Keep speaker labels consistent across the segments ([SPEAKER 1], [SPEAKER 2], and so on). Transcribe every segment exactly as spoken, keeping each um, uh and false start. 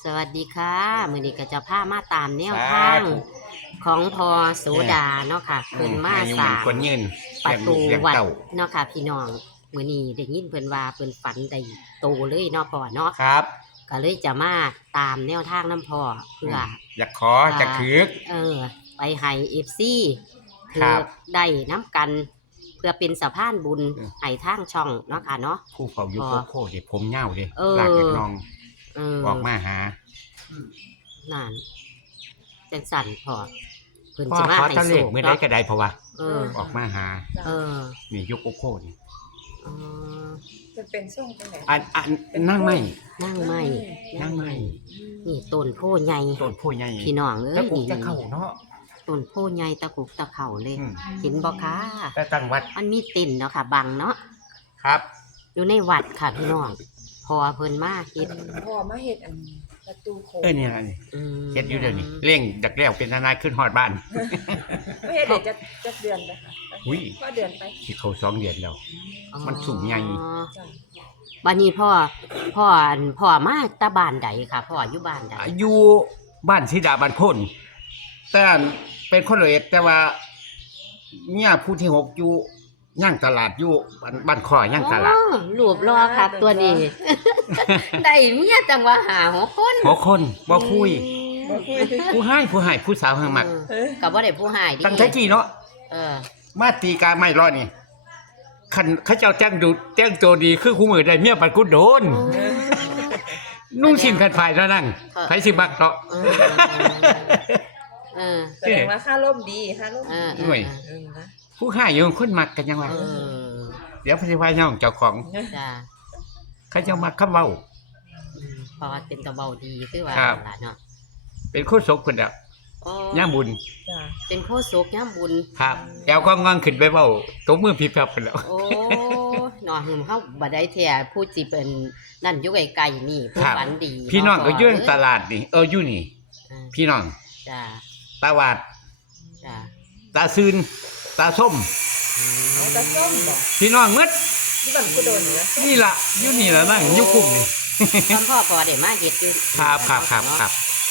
[SPEAKER 1] สวัสดีค่ะมื้อนี้ก็จะพามาตามแนวทาง
[SPEAKER 2] สาธุ
[SPEAKER 1] ของพอโสดาเนาะค่ะเพิ่นมา
[SPEAKER 2] อยู่
[SPEAKER 1] สร้า
[SPEAKER 2] มัน
[SPEAKER 1] ง
[SPEAKER 2] คนยืน
[SPEAKER 1] ประตู
[SPEAKER 2] เลี้ยง
[SPEAKER 1] วัด
[SPEAKER 2] เต้า
[SPEAKER 1] เนาะค่ะพี่น้องมื้อนี้ได้ยินเพิ่นว่าเพิ่นฝันได้โตเลยเนาะพ่อเนาะ
[SPEAKER 2] ครับ
[SPEAKER 1] ก็เลยจะมาตามแนวทางนำพ่อเพื่อ
[SPEAKER 2] อยากขออยากถือ
[SPEAKER 1] เออไปให้ เอฟ ซี ถื
[SPEAKER 2] ครั
[SPEAKER 1] อบ ได้น้ำกัน เพื่อเป็นสะพานบุญ
[SPEAKER 2] อืม
[SPEAKER 1] ให้ทางช่องเนาะค่ะเนาะ
[SPEAKER 2] ผู้เฝ้าอยู่
[SPEAKER 1] พอ
[SPEAKER 2] โคโค่เด็ผมเหย้าเด้
[SPEAKER 1] เออ
[SPEAKER 2] ลากเด็กน้อง
[SPEAKER 1] เออ
[SPEAKER 2] ออกมาหา
[SPEAKER 1] นั่นจังสั่นพ่อเพิ่น
[SPEAKER 2] พ่อ
[SPEAKER 1] จะมา
[SPEAKER 2] ขอ
[SPEAKER 1] ให้
[SPEAKER 2] ตะเล
[SPEAKER 1] โช
[SPEAKER 2] ข
[SPEAKER 1] ค
[SPEAKER 2] มื้อใด
[SPEAKER 1] เนาะ
[SPEAKER 2] ก็ได้เพราะว่า
[SPEAKER 1] เออ
[SPEAKER 2] ออกมาหา
[SPEAKER 1] เออ
[SPEAKER 2] นี่ยุคโคโค่นี่
[SPEAKER 1] อ๋อ
[SPEAKER 3] จะเป็นส่งตรงไหน
[SPEAKER 2] อันอันนั่งไม่
[SPEAKER 1] นั่งไม่
[SPEAKER 2] นั่งไม่
[SPEAKER 1] นี่ต้นโพใหญ่
[SPEAKER 2] ต้นโพใหญ่
[SPEAKER 1] พี่น้องเอ้
[SPEAKER 2] ตะ
[SPEAKER 1] ย
[SPEAKER 2] กุก
[SPEAKER 1] นี่
[SPEAKER 2] ตะเข้าเนาะ
[SPEAKER 1] ต้นโพใหญ่ตะกุกตะเข่าเลย
[SPEAKER 2] อืม
[SPEAKER 1] เห็นบ่คะ
[SPEAKER 2] แต่ตั้งวัด
[SPEAKER 1] มันมีเต็นท์เนาะค่ะ บังเนาะ
[SPEAKER 2] ครับ
[SPEAKER 1] อยู่ในวัดค่ะพี่น้องพอเพิ่นมาเฮ็ด
[SPEAKER 3] พ่อมาเฮ็ดอันประตูโค้ง
[SPEAKER 2] เอ้ยนี่นี่
[SPEAKER 1] อืม
[SPEAKER 2] เฮ็ดอยู่เดี๋ยวนี้เร่งดักแล้วเป็นทนายขึ้นฮอดบ้าน
[SPEAKER 3] ไม่เฮ็ดเดี๋ยวจะจะเดือนไปค่ะ
[SPEAKER 2] อุ้ย
[SPEAKER 3] ก็เดือนไป
[SPEAKER 2] สิเข้าสองเดือนแล้ว มันสูงใหญ่
[SPEAKER 1] อ๋อ
[SPEAKER 3] จ้ะ
[SPEAKER 1] บัดนี้พ่อพ่ออันพ่อมาตาบ้านใดค่ะพ่ออยู่บ้านใด
[SPEAKER 2] อยู่บ้านธิดาบ้านพ้นแต่เป็นคนละเอียดแต่ว่าเมียผู้ที่หกอยู่ย่างตลาดอยู่บ้านบ้านคอย่าง ตลาด
[SPEAKER 1] อ๋อรูปรอค่ะตัวนี้ ได้เมียจังว่าหาหัวคน
[SPEAKER 2] หัวคนบ่คุย
[SPEAKER 3] บ่คุย
[SPEAKER 2] ผู้ให้ผู้ให้ผู้สาวหังมัก
[SPEAKER 1] เออก็บ่ได้ผู้หายดิ
[SPEAKER 2] ตั้งแต่กี้เนาะ
[SPEAKER 1] เออ
[SPEAKER 2] มาตีกาไม่รอดนี่คันเขาเจ้าแจ้งดูแจ้งโจดีคือคู่มือได้เมียปัดกุดโดน นุ่งชิ้นแผ่นฝ่ายแล้วนั่งไผสิมักเนาะ
[SPEAKER 1] เออเออ
[SPEAKER 3] แสดงว่าค่าร่มดีค่าร่ม
[SPEAKER 1] เอ
[SPEAKER 3] ดี
[SPEAKER 1] อเอ
[SPEAKER 2] หน่
[SPEAKER 1] อ
[SPEAKER 2] วย
[SPEAKER 3] เออนะ
[SPEAKER 2] ผู้ให้อยู่คนมักกันยังว่า
[SPEAKER 1] เออ
[SPEAKER 2] เดี๋ยวพสิวายน้องเจ้าของ
[SPEAKER 1] จ้า
[SPEAKER 2] เขาเจ้ามักคำเว้า
[SPEAKER 1] อืมพอเป็นตะเบาดีคือว่า
[SPEAKER 2] ครับ
[SPEAKER 1] ล่ะเนาะ
[SPEAKER 2] เป็นโคศกเพิ่นน่ะ
[SPEAKER 1] โอ้
[SPEAKER 2] ย่ามบุญ
[SPEAKER 3] จ้ะ
[SPEAKER 1] เป็นโคศกย่ามบุญ
[SPEAKER 2] ครับแอวก็งองขึ้นไปเว้าตบมือพิบๆกันแล้ว
[SPEAKER 1] โอ้หนอหึมเฮาบ่ได้แท้ผู้สิเป็นนั่นอยู่ไกลๆนี่ผู้
[SPEAKER 2] ครับ
[SPEAKER 1] ฝันดี
[SPEAKER 2] พี่น้อง
[SPEAKER 1] เาะ
[SPEAKER 2] ก็อยู่ใน
[SPEAKER 1] เอ้ย
[SPEAKER 2] ตลาดนี่เอออยู่นี่
[SPEAKER 1] อ่า
[SPEAKER 2] พี่น้อง
[SPEAKER 1] จ้า
[SPEAKER 2] ตาวาด
[SPEAKER 1] จ้า
[SPEAKER 2] ตาซืนตาส้ม
[SPEAKER 1] อืม
[SPEAKER 3] เอาแต่ส้มบ่
[SPEAKER 2] พี่น้องหมด
[SPEAKER 3] ที่บ้านกูโดนอยู่แล้ว
[SPEAKER 2] นี่ล่ะอยู่นี่ล่ะนั่งอยู่กลุ่มนี่
[SPEAKER 1] ตอนพ่อพอได้มาเฮ็ดอยู่
[SPEAKER 2] ครับครับครับครับ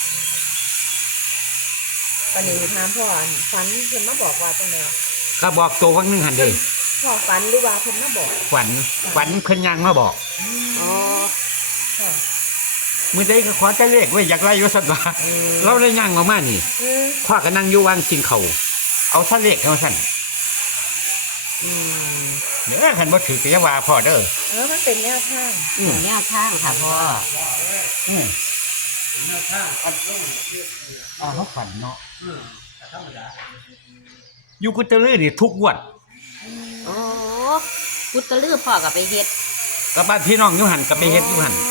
[SPEAKER 3] ตอนนี้ถามพ่ออันฝันเพิ่นมาบอกว่าจังได๋
[SPEAKER 2] ก็บอกตัววังหนึงหันเด้
[SPEAKER 3] พ่อฝันหรือว่าเพิ่นมาบอก
[SPEAKER 2] ฝันฝันเพิ่นยังมาบอก
[SPEAKER 1] อ๋อ
[SPEAKER 3] ค่ะ
[SPEAKER 2] มื้อใดก็ขอแต่เลขไว้อยากไล่ว่าซั่นว่า
[SPEAKER 1] เออ
[SPEAKER 2] เราได้ย่างออกมานี่
[SPEAKER 3] เออ
[SPEAKER 2] ข้าก็นั่งอยู่วางกินข้าวเอาซะเลขเอาซั่น
[SPEAKER 1] อืม
[SPEAKER 2] เด้อคันบ่ถือก็อย่าว่าพ่อเด้อ
[SPEAKER 3] เออมันเป็นแนวทาง
[SPEAKER 2] อืม
[SPEAKER 1] แนวทางค่ะพ่อ
[SPEAKER 2] อืมอ๋อเขาฝันเนาะอยู่กุตลือนี่ทุกงวด
[SPEAKER 1] โอ้พุทธลือพ่อก็ไปเฮ็ด
[SPEAKER 2] กับบ้านพี่น้องอยู่หันกับไปเฮ็ดอยู่หัน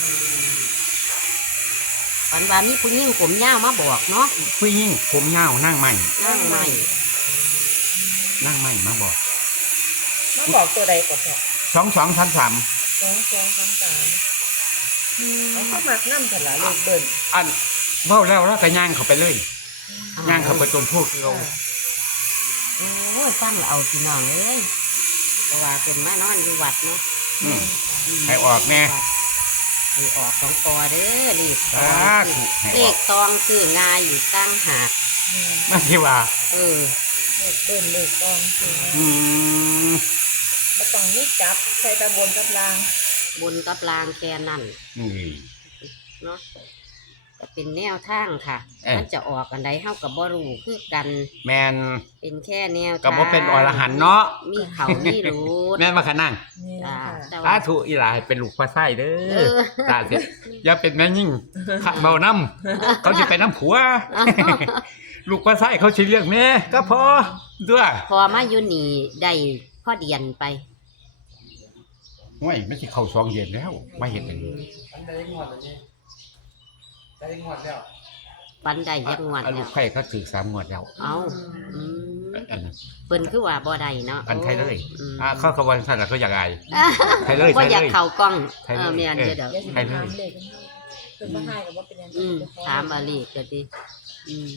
[SPEAKER 1] ฝันว่ามีผู้หญิงผมยาวมาบอกเนาะ
[SPEAKER 2] ผู้หญิงผมยาวนั่งใหม่
[SPEAKER 1] นั่งใหม่
[SPEAKER 2] นั่งใหม่มาบอก
[SPEAKER 3] มาบอกตัวใดก็พอ
[SPEAKER 2] สองสองสามสาม
[SPEAKER 3] สองสองสามสามเอาเข้ามักนำซั่นล่ะลูกเบิ่น
[SPEAKER 2] อันเว้าแล้วแล้วก็ย่างเข้าไปเลยย่างเข้าไปต้นโพธิ์เรา
[SPEAKER 1] โอ้ยฟังแล้วเอาพี่น้องเอ้ยเพราะว่าเป็นมานอนอยู่วัดเนาะ
[SPEAKER 2] อืม ให้ออกแน่
[SPEAKER 1] ให้ออกของปอเด้อเลขต
[SPEAKER 2] สา
[SPEAKER 1] อง
[SPEAKER 2] ธุให้
[SPEAKER 1] เล
[SPEAKER 2] ออ
[SPEAKER 1] ข
[SPEAKER 2] ก
[SPEAKER 1] ตองคือง่ายอยู่ตั้งหาก
[SPEAKER 2] มาที่ว่า
[SPEAKER 1] เออ
[SPEAKER 3] เลขเบิ่นเลขตองคือ
[SPEAKER 2] อืม
[SPEAKER 3] บ่ต้องมีจับใส่ตะบนกับลาง
[SPEAKER 1] บนกับลางแค่นั้น
[SPEAKER 2] นี่
[SPEAKER 1] เนาะก็เป็นแนวทางค่ะ
[SPEAKER 2] เอ้ย
[SPEAKER 1] มันจะออกอันใดเฮากับบ่รู้คือกัน
[SPEAKER 2] แมน
[SPEAKER 1] เป็นแค่แนว
[SPEAKER 2] ก็บ่เป็นอรหันต์เนาะ
[SPEAKER 1] มีเขามีรูด
[SPEAKER 2] แม่นมาขนั่ง
[SPEAKER 3] นี่
[SPEAKER 1] จ้า
[SPEAKER 3] ค่ะ
[SPEAKER 1] แต่
[SPEAKER 2] สา
[SPEAKER 1] ว่า
[SPEAKER 2] ธุอีหลาให้เป็นลูกพระไส้เด้
[SPEAKER 1] เอ
[SPEAKER 2] อ
[SPEAKER 1] อ
[SPEAKER 2] ตาเสียอย่าเป็นแม่ยิ่งขัดเบาน้ำเขาจะไปน้ำผัว ลูกพระไส้เขาสิเรียกแม่ก็พอด้วย
[SPEAKER 1] พอมาอยู่นี่ได้พ่อเดียนไป
[SPEAKER 2] ห่วยไม่ใช่เข้าสองเดือนแล้วมาเห็นอย่างนี้
[SPEAKER 4] อันใดงวดอันนี้ได้งวดแล้ว
[SPEAKER 1] ปันได้ยักงวด
[SPEAKER 2] อัน
[SPEAKER 1] แล้
[SPEAKER 2] ลู
[SPEAKER 1] ว
[SPEAKER 2] กไข่เขาถือสามงวดแล้ว
[SPEAKER 1] เอาอืม
[SPEAKER 2] อันนั้น
[SPEAKER 1] เปิ้นคือว่าบ่ได้เนาะ
[SPEAKER 2] อันไทยเลย
[SPEAKER 1] อืม
[SPEAKER 2] อ่าเขาขบวนท่านน่ะเขาอยากอาย ไทยเลย
[SPEAKER 1] บ่อยาก
[SPEAKER 2] ไทยเลย
[SPEAKER 1] เข้ากล้อง
[SPEAKER 2] ไทยเลย
[SPEAKER 1] เออแม่น
[SPEAKER 2] เออ
[SPEAKER 1] เดี๋ยว
[SPEAKER 3] อย่าสิ
[SPEAKER 2] ให้
[SPEAKER 3] มา
[SPEAKER 2] เลย
[SPEAKER 3] ถามเลขกันเพิ่นบ่ให้ก็บ่เป็นหยัง
[SPEAKER 1] อืม
[SPEAKER 3] เดี๋ยวขอ
[SPEAKER 1] ถามอาลีก็ดิอืม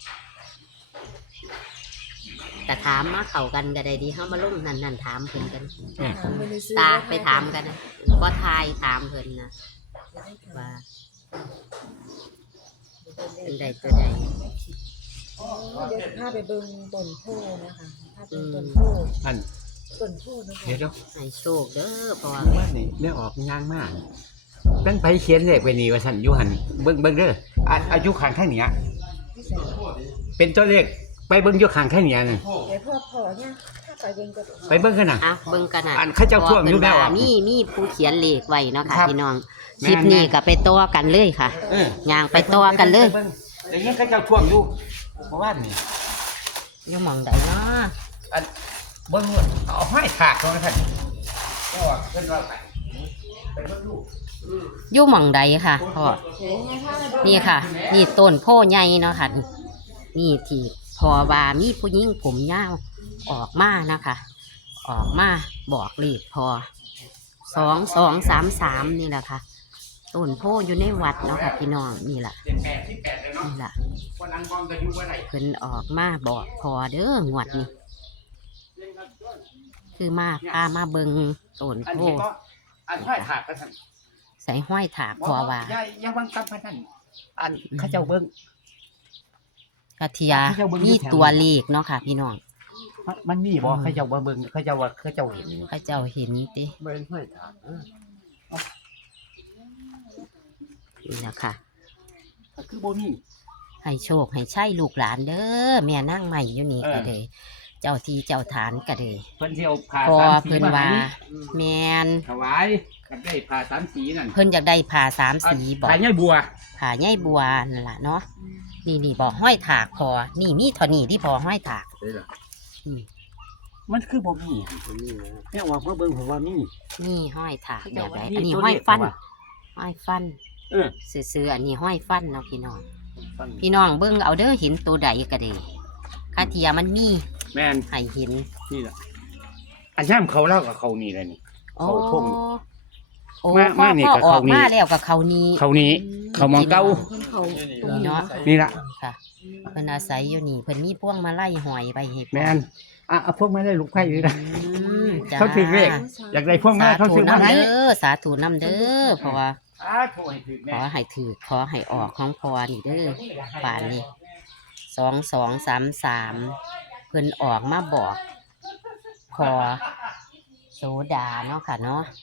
[SPEAKER 1] แต่ถามมาเข้ากันก็ได้ดีเฮามาลงนั่นๆถามเพิ่นกัน
[SPEAKER 2] อืม
[SPEAKER 3] ถามเพิ่นซื้อ
[SPEAKER 1] ตาไปถามกันนะบ่ทายถามเพิ่นนะว่าเป็นใดตัวใด
[SPEAKER 3] เดี๋ยวพาไปเบิ่งต้นโพนะคะพาไป
[SPEAKER 1] อื
[SPEAKER 3] เบิ่ง
[SPEAKER 1] ม
[SPEAKER 3] ต้นโพ
[SPEAKER 2] อัน
[SPEAKER 3] ต้นโพนะคะ
[SPEAKER 2] เดี๋ยวเดี๋ยว
[SPEAKER 1] ให้โชคเด้อเพราะว่า
[SPEAKER 2] ว่านี่เรื่องออกยางมากตั้งไปเขียนเลขไว้นี่ว่าสั่นอยู่หันเบิ่งเบิ่งเด้ออันอายุข้างข้างเหนี้ย
[SPEAKER 3] ไม่ใช่
[SPEAKER 2] เป็นตัวเลขไปเบิ่งอยู่ข้างข้างเหนี้ยนั่น
[SPEAKER 3] เดี๋ยวพ่อพ่อเนี่ยถ้าไปเบิ่งก็
[SPEAKER 2] ไปเบิ่งกันน่ะ
[SPEAKER 1] อ่ะเบิ่งกันน่ะ
[SPEAKER 2] อันเขาเจ้าท่วงอยู่แล้วอ่ะ
[SPEAKER 1] เพราะว่าเพิ่นว่ามีมีผู้เขียนเลขไว้เนาะค่ะ
[SPEAKER 2] ครับ
[SPEAKER 1] พี่น้อง
[SPEAKER 2] แม่น
[SPEAKER 1] คลิปนี้ก็ไปต่อกันเลยค่ะ
[SPEAKER 2] เออย่าง
[SPEAKER 1] ไปต่อกันเลย
[SPEAKER 2] ไปบิ่งเดี๋ยวนี้เขาเจ้าท่วงอยู่เพราะว่านี่
[SPEAKER 1] อยู่หม่องใดเนาะ
[SPEAKER 2] อันเบิ่งเอาไม้ถากลงนะครับก็เพิ่นว่าไปไปเบิ่งดู
[SPEAKER 1] อยู่หม่องใดค่ะพ่อนี่ค่ะ นี่ต้นโพใหญ่เนาะค่ะ นี่ที่พอว่ามีผู้หญิงผมยาวออกมานะคะ ออกมาบอกเลขพอสองสองสามสามนี่แหละค่ะต้นโพอยู่ในวัดเนาะค่ะพี่น้องนี่แหละ
[SPEAKER 2] เจ็ดแปดที่แปดเลยเนาะ
[SPEAKER 1] นี่แหละ
[SPEAKER 2] วันอังกอมจะอยู่ว่าไหน
[SPEAKER 1] เพิ่นออกมาบอกพอเด้องวดนี้ คือมาพามาเบิงต้น
[SPEAKER 2] อัน
[SPEAKER 1] โพ
[SPEAKER 2] นี้ก็อันไม้ถากก็สั่น
[SPEAKER 1] ใส่ห้อยถากพอว่า
[SPEAKER 2] อย่าอย่าวังกับพนันอันเขาเจ้าเบิ่ง
[SPEAKER 1] กระเทีย
[SPEAKER 2] ที่เจ้าเบิ่งอยู่
[SPEAKER 1] มี
[SPEAKER 2] แถว
[SPEAKER 1] ตัวเลขเนาะค่ะ พี่น้อง
[SPEAKER 2] มันมันมีบ่เขาเจ้าว่าเบิ่งเขาเจ้าว่าเขาเจ้าเห็น
[SPEAKER 1] พระเจ้าเห็นติ
[SPEAKER 2] เบิ่งไม้ถากเออ
[SPEAKER 1] นี่นะคะ
[SPEAKER 2] ก็คือบ่มี
[SPEAKER 1] ให้โชคให้ใช่ลูกหลานเด้อแม่นั่งใหม่อยู่นี่
[SPEAKER 2] เออ
[SPEAKER 1] ก็เลยเจ้าที่เจ้าฐานก็เลย
[SPEAKER 2] เพิ่นสิเอาผ้า
[SPEAKER 1] พอ
[SPEAKER 2] สามสี
[SPEAKER 1] เพิ่น
[SPEAKER 2] มา
[SPEAKER 1] ว่า
[SPEAKER 2] ให้
[SPEAKER 1] แมน
[SPEAKER 2] ถวายกันได้ผ้าสามสีนั่น
[SPEAKER 1] เพิ่นอยากได้ผ่าสามสีบอก
[SPEAKER 2] ผ้าใหญ่บัว
[SPEAKER 1] ผ่าใหญ่บัวนั่นล่ะเนาะนี่นี่บอกห้อยถากพอนี่มีเท่านี้ที่พอห้อยถาก อืม
[SPEAKER 2] มันคือบ่มีแม่ว่าเพิ่นเบิ่งผมว่ามี
[SPEAKER 1] นี่ห้อยถากแบบไหน
[SPEAKER 2] นี่
[SPEAKER 1] อันนี้
[SPEAKER 2] ตัว
[SPEAKER 1] ห้อย
[SPEAKER 2] เลข
[SPEAKER 1] ฟัน
[SPEAKER 2] เหรอวะ
[SPEAKER 1] ห้อยฟัน
[SPEAKER 2] เออ
[SPEAKER 1] ซื้อๆอันนี้ห้อยฟันเนาะพี่น้อง
[SPEAKER 2] ฟัง
[SPEAKER 1] พี่น้องเบิ่งเอาเด้อเห็นตัวใดก็ได้คาเทียมันมี
[SPEAKER 2] แม่น
[SPEAKER 1] ให้เห็น
[SPEAKER 2] นี่ล่ะอันย่ํเขาเล่ากับเขานี่แหละนี่
[SPEAKER 1] โอ้
[SPEAKER 2] เขาทุ่ง
[SPEAKER 1] โอ้
[SPEAKER 2] มา
[SPEAKER 1] พ่อ
[SPEAKER 2] มานี่
[SPEAKER 1] พ่อ
[SPEAKER 2] กับ
[SPEAKER 1] อ
[SPEAKER 2] เขา
[SPEAKER 1] อก
[SPEAKER 2] นี่
[SPEAKER 1] มาแล้วกับเขานี้
[SPEAKER 2] เขานี้เขามองเก้า
[SPEAKER 3] เพิ่นเขาตรง
[SPEAKER 1] นี่
[SPEAKER 3] นี้
[SPEAKER 1] เนาะ
[SPEAKER 2] นี่ล่ะ
[SPEAKER 1] ค่ะเพิ่นอาศัยอยู่นี่เพิ่นมีพวงมาไล่หอยไปให้พ่อ
[SPEAKER 2] แม่นอ่ะเอาพวกมาได้ลูกไผ่นี่ล่ะ
[SPEAKER 1] อืมจ้า
[SPEAKER 2] เขาถือเลข อยากได้พวกมา
[SPEAKER 1] สา
[SPEAKER 2] เขา
[SPEAKER 1] ธุ
[SPEAKER 2] ซื้อมาให้
[SPEAKER 1] นำเด้อสาธุนำเด้อเพราะว่า
[SPEAKER 2] อ่าโทรให้ถึง
[SPEAKER 1] ข
[SPEAKER 2] แม่
[SPEAKER 1] อให้ถือขอให้ออกของพอนี่เด้อป่านนี้สองสองสามสามเพิ่นออกมาบอกพอโสดาเนาะค่ะเนาะ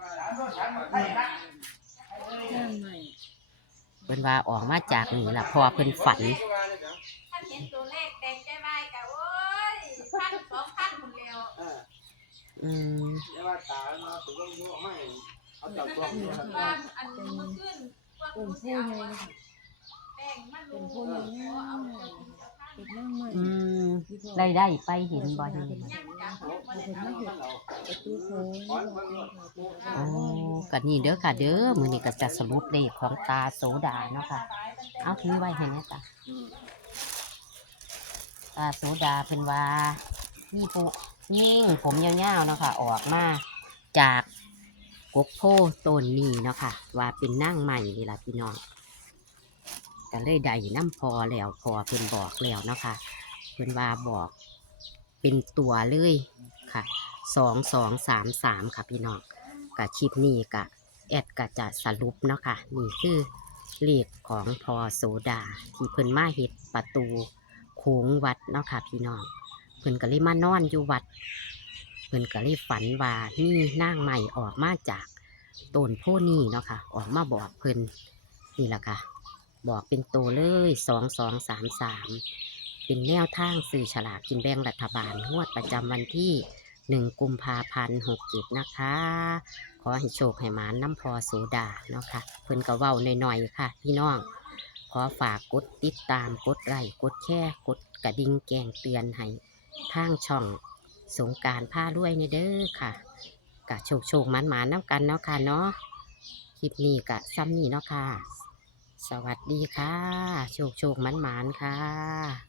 [SPEAKER 3] ย่างใหม่
[SPEAKER 1] เพิ่นว่าออกมาจากนี่ล่ะเพอเพิ่นฝัน
[SPEAKER 5] ท่านเห็นตัวเลขแดงใจไว้กะโอ้ยพันสองพันคนเดียว
[SPEAKER 1] อืม
[SPEAKER 4] เดี๋ยวว่าตาเนาะถึงต้องยกให้เขาจับตัว
[SPEAKER 3] นี่
[SPEAKER 4] เขา
[SPEAKER 3] นะคะ
[SPEAKER 5] บ้านอันนี้มันขึ้นพวก
[SPEAKER 3] ต้น
[SPEAKER 5] ผู้
[SPEAKER 3] โพ
[SPEAKER 5] เสีย
[SPEAKER 3] ใหญ่
[SPEAKER 5] หาย
[SPEAKER 3] นะคะ
[SPEAKER 5] แป้งมัน
[SPEAKER 3] ต้
[SPEAKER 5] รู้
[SPEAKER 3] นโพใหญ่งามเป็นย่างใหม่
[SPEAKER 1] อืมได้ได้ไปเห็นบ่เห็นบ่
[SPEAKER 3] เพิ่นมาเฮ็ดประตูโค้ง
[SPEAKER 1] โอ้ก็นี่เด้อค่ะเด้อมื้อนี้ก็จะสรุปเลขของตาโสดาเนาะค่ะ เอาถือไว้ให้แน่ตาตาโสดาเพิ่นว่ามีผู้ยิ่งผมยาวๆเนาะค่ะ ออกมาจากกกโพต้นนี้เนาะค่ะ ว่าเป็นนางใหม่นี่ล่ะพี่น้องก็เลยได้น้ำพอแล้วพอเพิ่นบอกแล้วเนาะค่ะเพิ่นว่าบอกเป็นตัวเลยค่ะสองสองสามสามค่ะพี่น้องกับคลิปนี้กะแอดก็จะสรุปเนาะค่ะนี่คือเลขของพอโสดาที่เพิ่นมาเฮ็ดประตูโค้งวัดเนาะค่ะพี่น้องเพิ่นก็เลยมานอนอยู่วัดเพิ่นก็เลยฝันว่านี่นางใหม่ออกมาจากต้นโพนี่เนาะค่ะออกมาบอกเพิ่นนี่แหละค่ะบอกเป็นตัวเลยสองสองสามสามเป็นแนวทางสื่อฉลากกินแบ่งรัฐบาลงวดประจำวันที่หนึ่งกุมภาพันธ์หกเจ็ดนะคะ ขอให้โชคให้หมานน้ำพอโสดาเนาะค่ะเพิ่นก็เว้าหน่อยๆค่ะพี่น้องขอฝากกดติดตามกดไลค์กดแชร์กดกระดิ่งแจ้งเตือนให้ทางช่องสงกรานต์ผ้ารวยในเด้อค่ะกะโชคโชคหมานหมานน้ำกันเนาะค่ะเนาะคลิปนี้กะซ้ำนี่เนาะค่ะ สวัสดีค่ะ โชคโชคหมานหมานค่ะ